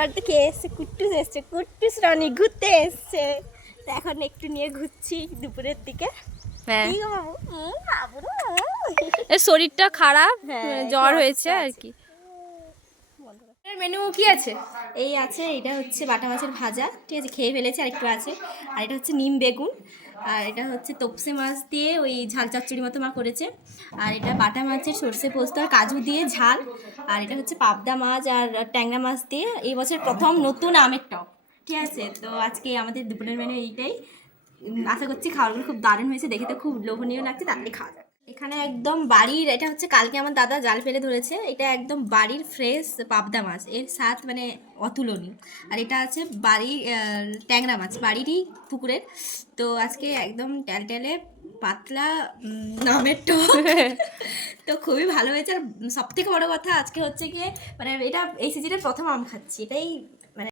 বাড়িতে কে এসছে? কুট্টুস এসছে। কুট্টুস রানী ঘুরতে এসছে। তো এখন একটু নিয়ে ঘুরছি দুপুরের দিকে। হ্যাঁ, কি গো বাবু? বাবু এর শরীরটা খারাপ, হ্যাঁ, জ্বর একটু হয়েছে অসুস্থ আর আছে। কি। এর মেনু কি আছে? এই আছে, এটা হচ্ছে বাটা মাছের ভাজা, ঠিক আছে, খেয়ে ফেলেছে, আর একটু আছে। আর এটা হচ্ছে নিম বেগুন। আর এটা হচ্ছে তপসে মাছ দিয়ে ওই ঝাল চচ্চড়ি মতো মা করেছে। আর এটা বাটা মাছের সর্ষে পোস্ত আর কাজু দিয়ে ঝাল। আর এটা হচ্ছে পাবদা মাছ আর ট্যাংরা মাছ দিয়ে এই বছর প্রথম নতুন আমের টক। ঠিক আছে, তো আজকে আমাদের দুপুরের মেনু এইটাই। আশা করছি খাবারগুলো খুব দারুণ হয়েছে, দেখে তো খুব লোভনীয় লাগছে, তাড়াতাড়ি খাওয়া যাক। এখানে একদম বাড়ির, এটা হচ্ছে কালকে আমার দাদা জাল ফেলে ধরেছে, এটা একদম বাড়ির ফ্রেশ পাবদা মাছ, এর স্বাদ মানে অতুলনীয়। আর এটা আছে বাড়ির ট্যাংরা মাছ, বাড়িরই পুকুরের। তো আজকে একদম টেলটেলে পাতলা নামের টক। তো খুবই ভালো হয়েছে। আর সব থেকে বড় কথা আজকে হচ্ছে গিয়ে মানে এটা এই সিজনের প্রথম আম খাচ্ছি, এটাই মানে